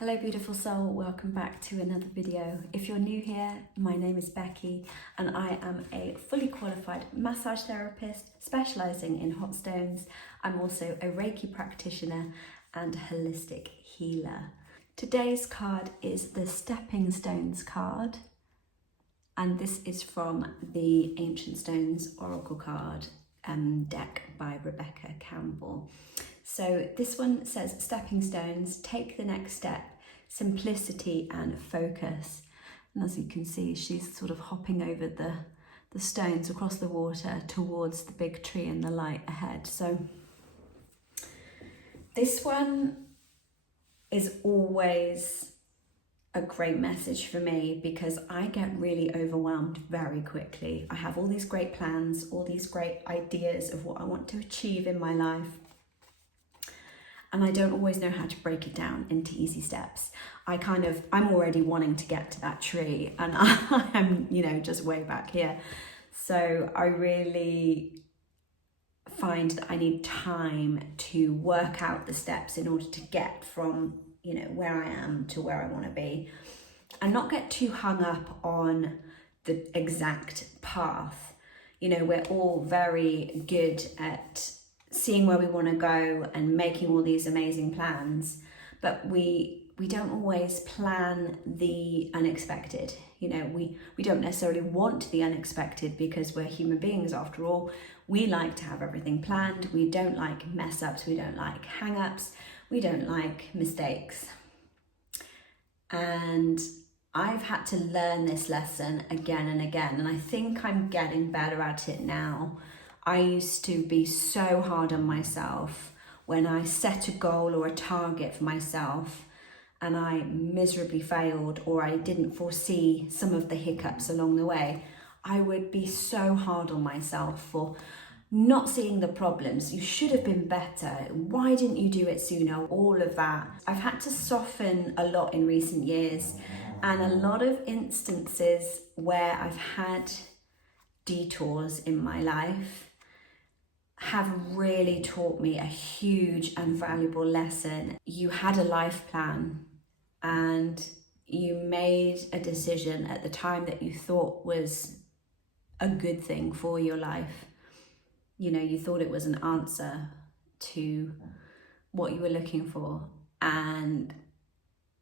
Hello beautiful soul, welcome back to another video. If you're new here, my name is Becky and I am a fully qualified massage therapist specialising in hot stones. I'm also a Reiki practitioner and holistic healer. Today's card is the Stepping Stones card, and this is from the Ancient Stones Oracle card deck by Rebecca Campbell. So this one says, stepping stones, take the next step, simplicity and focus. And as you can see, she's sort of hopping over the stones across the water towards the big tree and the light ahead. So this one is always a great message for me because I get really overwhelmed very quickly. I have all these great plans, all these great ideas of what I want to achieve in my life. And I don't always know how to break it down into easy steps. I'm already wanting to get to that tree and I am, just way back here. So I really find that I need time to work out the steps in order to get from, where I am to where I want to be, and not get too hung up on the exact path. We're all very good at seeing where we want to go and making all these amazing plans, but we don't always plan the unexpected. We don't necessarily want the unexpected because we're human beings after all. We like to have everything planned. We don't like mess ups. We don't like hang ups. We don't like mistakes. And I've had to learn this lesson again and again, and I think I'm getting better at it now. I used to be so hard on myself when I set a goal or a target for myself and I miserably failed, or I didn't foresee some of the hiccups along the way. I would be so hard on myself for not seeing the problems. You should have been better. Why didn't you do it sooner? All of that. I've had to soften a lot in recent years, and a lot of instances where I've had detours in my life have really taught me a huge and valuable lesson. You had a life plan and you made a decision at the time that you thought was a good thing for your life. You thought it was an answer to what you were looking for, and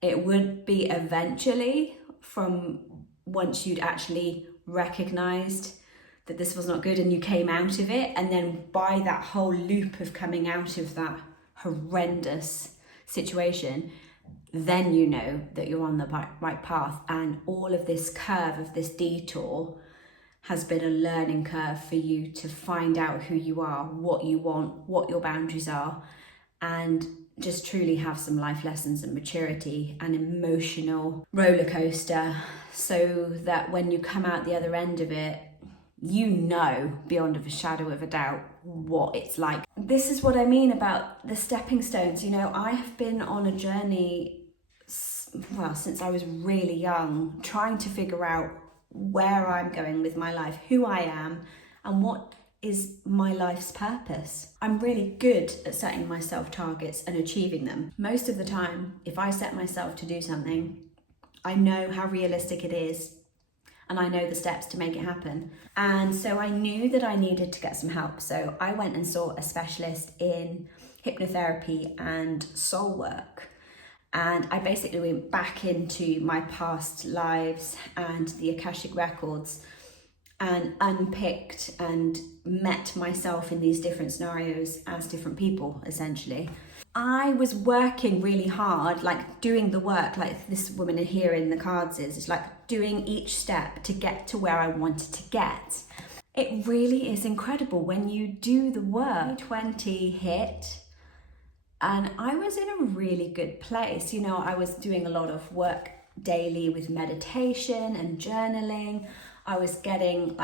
it would be eventually, from once you'd actually recognized that this was not good and you came out of it, and then by that whole loop of coming out of that horrendous situation, then you know that you're on the right path. And all of this curve of this detour has been a learning curve for you to find out who you are, what you want, what your boundaries are, and just truly have some life lessons and maturity and emotional roller coaster, so that when you come out the other end of it, beyond a shadow of a doubt what it's like. This is what I mean about the stepping stones. I have been on a journey, since I was really young, trying to figure out where I'm going with my life, who I am, and what is my life's purpose. I'm really good at setting myself targets and achieving them. Most of the time, if I set myself to do something, I know how realistic it is, and I know the steps to make it happen. And so I knew that I needed to get some help. So I went and saw a specialist in hypnotherapy and soul work. And I basically went back into my past lives and the Akashic records and unpicked and met myself in these different scenarios as different people, essentially. I was working really hard, like doing the work, like this woman here in the cards is like doing each step to get to where I wanted to get. It really is incredible when you do the work. 20 hit and I was in a really good place. I was doing a lot of work daily with meditation and journaling. I was getting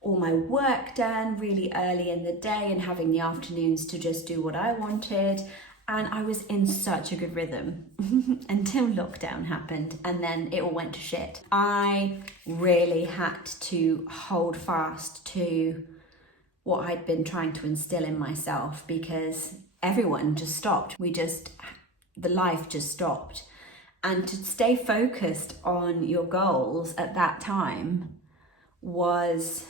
all my work done really early in the day and having the afternoons to just do what I wanted. And I was in such a good rhythm until lockdown happened, and then it all went to shit. I really had to hold fast to what I'd been trying to instill in myself, because everyone just stopped. The life just stopped. And to stay focused on your goals at that time was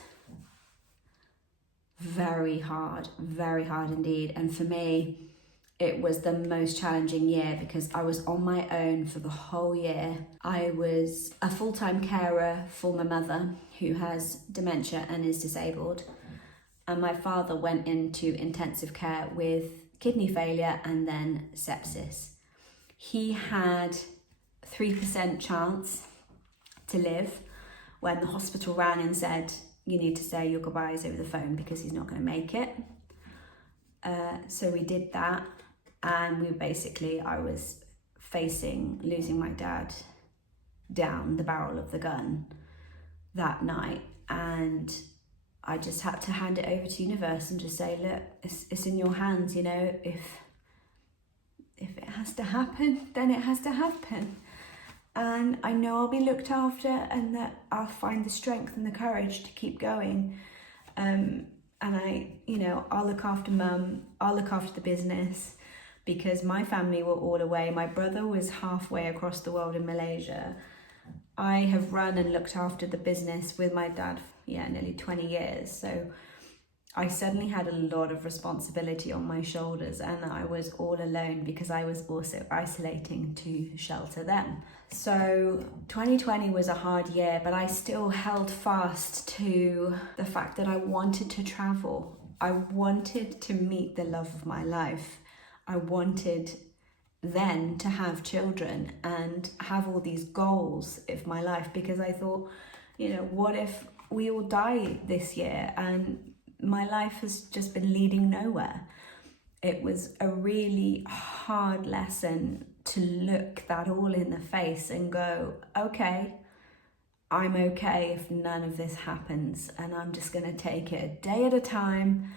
very hard indeed. And for me, it was the most challenging year because I was on my own for the whole year. I was a full-time carer for my mother, who has dementia and is disabled. And my father went into intensive care with kidney failure and then sepsis. He had 3% chance to live when the hospital ran and said, you need to say your goodbyes over the phone because he's not going to make it. So we did that. And I was facing losing my dad down the barrel of the gun that night. And I just had to hand it over to universe and just say, look, it's in your hands, you know, if it has to happen, then it has to happen. And I know I'll be looked after and that I'll find the strength and the courage to keep going. And I'll look after mum, I'll look after the business, because my family were all away. My brother was halfway across the world in Malaysia. I have run and looked after the business with my dad, nearly 20 years. So I suddenly had a lot of responsibility on my shoulders, and I was all alone because I was also isolating to shelter them. So 2020 was a hard year, but I still held fast to the fact that I wanted to travel. I wanted to meet the love of my life. I wanted then to have children and have all these goals of my life, because I thought, what if we all die this year and my life has just been leading nowhere? It was a really hard lesson to look that all in the face and go, okay, I'm okay if none of this happens, and I'm just going to take it a day at a time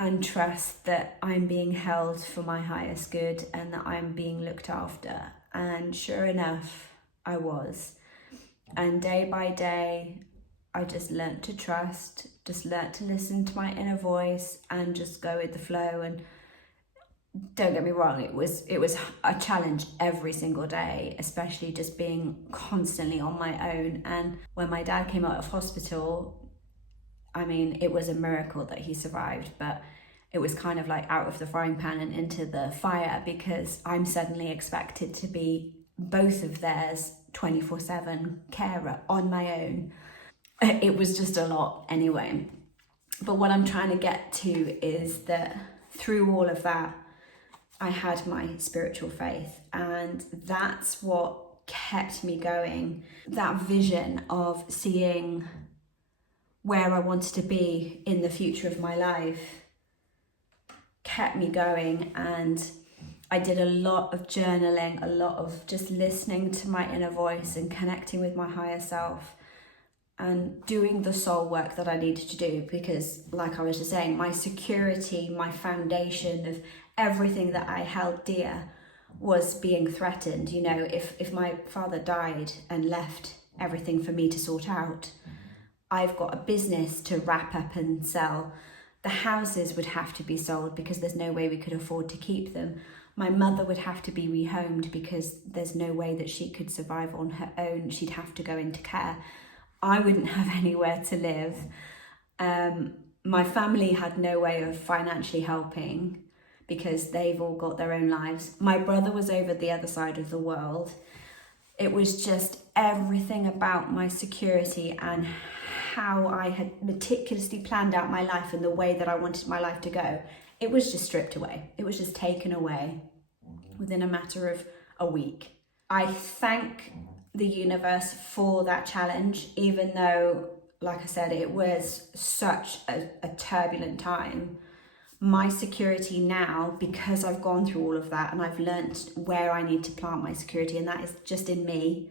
and trust that I'm being held for my highest good and that I'm being looked after. And sure enough, I was. And day by day, I just learnt to trust, just learnt to listen to my inner voice and just go with the flow. And don't get me wrong, it was a challenge every single day, especially just being constantly on my own. And when my dad came out of hospital, it was a miracle that he survived, but it was kind of like out of the frying pan and into the fire, because I'm suddenly expected to be both of theirs 24/7 carer on my own. It was just a lot anyway. But what I'm trying to get to is that through all of that, I had my spiritual faith, and that's what kept me going. That vision of seeing where I wanted to be in the future of my life kept me going. And I did a lot of journaling, a lot of just listening to my inner voice and connecting with my higher self and doing the soul work that I needed to do, because like I was just saying, my security, my foundation of everything that I held dear was being threatened. If my father died and left everything for me to sort out, I've got a business to wrap up and sell. The houses would have to be sold because there's no way we could afford to keep them. My mother would have to be rehomed because there's no way that she could survive on her own. She'd have to go into care. I wouldn't have anywhere to live. My family had no way of financially helping because they've all got their own lives. My brother was over the other side of the world. It was just everything about my security and how I had meticulously planned out my life and the way that I wanted my life to go. It was just stripped away. It was just taken away within a matter of a week. I thank the universe for that challenge, even though, like I said, it was such a turbulent time. My security now, because I've gone through all of that and I've learnt where I need to plant my security, and that is just in me.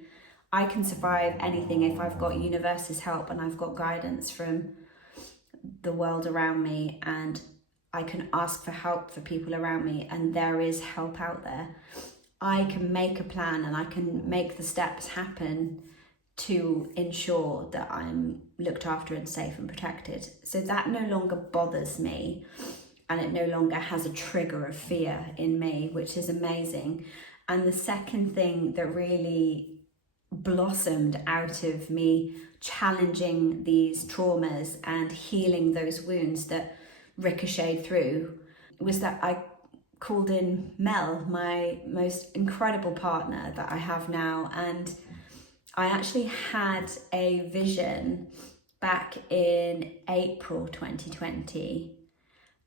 I can survive anything if I've got universe's help and I've got guidance from the world around me, and I can ask for help for people around me, and there is help out there. I can make a plan and I can make the steps happen to ensure that I'm looked after and safe and protected. So that no longer bothers me, and it no longer has a trigger of fear in me, which is amazing. And the second thing that really blossomed out of me challenging these traumas and healing those wounds that ricocheted through was that I called in Mel, my most incredible partner that I have now. And I actually had a vision back in April 2020.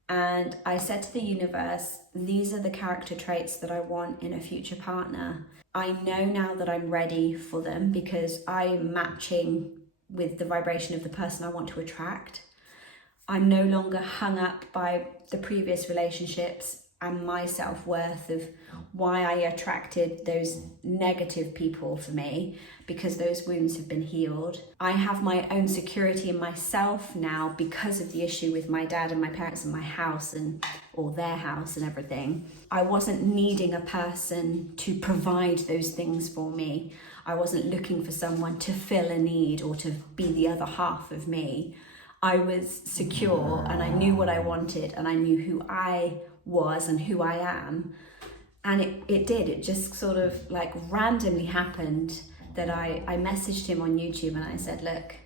And I said to the universe, these are the character traits that I want in a future partner. I know now that I'm ready for them because I'm matching with the vibration of the person I want to attract. I'm no longer hung up by the previous relationships and my self-worth of why I attracted those negative people for me, because those wounds have been healed. I have my own security in myself now because of the issue with my dad and my parents and my house or their house and everything. I wasn't needing a person to provide those things for me. I wasn't looking for someone to fill a need or to be the other half of me. I was secure and I knew what I wanted and I knew who I was and who I am. And it just sort of like randomly happened that I messaged him on YouTube and I said, look,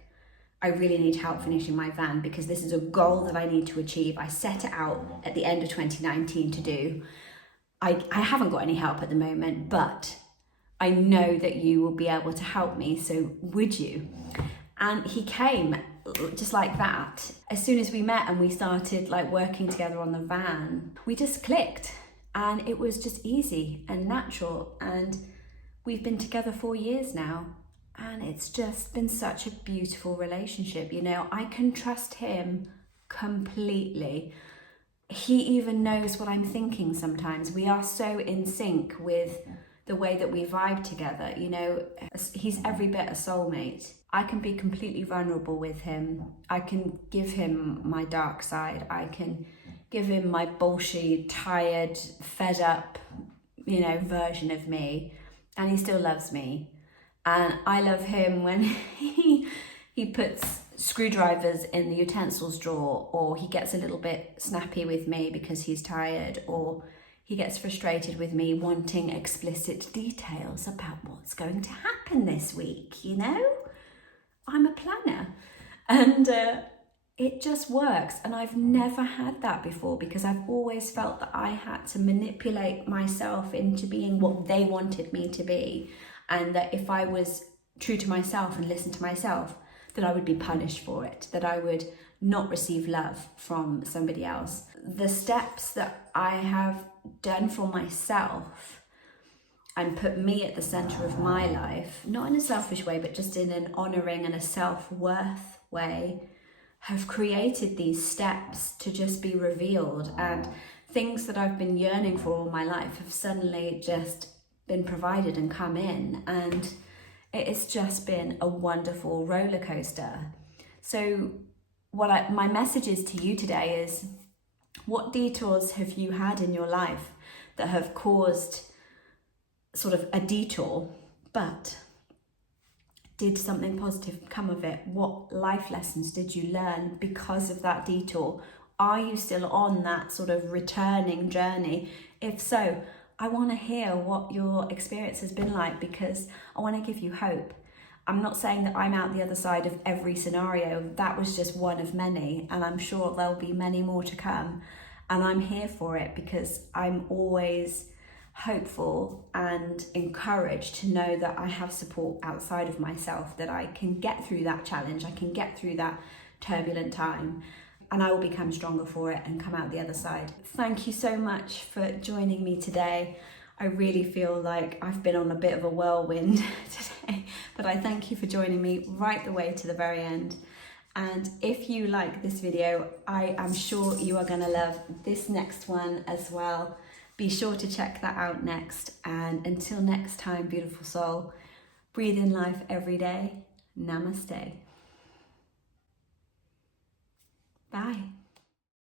I really need help finishing my van because this is a goal that I need to achieve. I set it out at the end of 2019 to do. I haven't got any help at the moment, but I know that you will be able to help me. So would you? And he came just like that. As soon as we met and we started like working together on the van, we just clicked and it was just easy and natural. And we've been together 4 years now and it's just been such a beautiful relationship. You know, I can trust him completely. He even knows what I'm thinking sometimes. We are so in sync with the way that we vibe together. You know, he's every bit a soulmate. I can be completely vulnerable with him. I can give him my dark side. I can give him my bullshit, tired, fed up, you know, version of me. And he still loves me. And I love him when he puts screwdrivers in the utensils drawer, or he gets a little bit snappy with me because he's tired, or he gets frustrated with me wanting explicit details about what's going to happen this week, you know? I'm a planner. And it just works. And I've never had that before because I've always felt that I had to manipulate myself into being what they wanted me to be. And that if I was true to myself and listened to myself, that I would be punished for it, that I would not receive love from somebody else. The steps that I have done for myself and put me at the center of my life, not in a selfish way, but just in an honoring and a self-worth way, have created these steps to just be revealed. And things that I've been yearning for all my life have suddenly just been provided and come in. And it's just been a wonderful roller coaster. So my message is to you today is, what detours have you had in your life that have caused sort of a detour, but did something positive come of it? What life lessons did you learn because of that detour? Are you still on that sort of returning journey? If so, I want to hear what your experience has been like, because I want to give you hope. I'm not saying that I'm out the other side of every scenario. That was just one of many, and I'm sure there'll be many more to come. And I'm here for it because I'm always hopeful and encouraged to know that I have support outside of myself, that I can get through that challenge, I can get through that turbulent time, and I will become stronger for it and come out the other side. Thank you so much for joining me today. I really feel like I've been on a bit of a whirlwind today, but I thank you for joining me right the way to the very end. And if you like this video, I am sure you are going to love this next one as well. Be sure to check that out next. And until next time, beautiful soul, breathe in life every day. Namaste. Bye.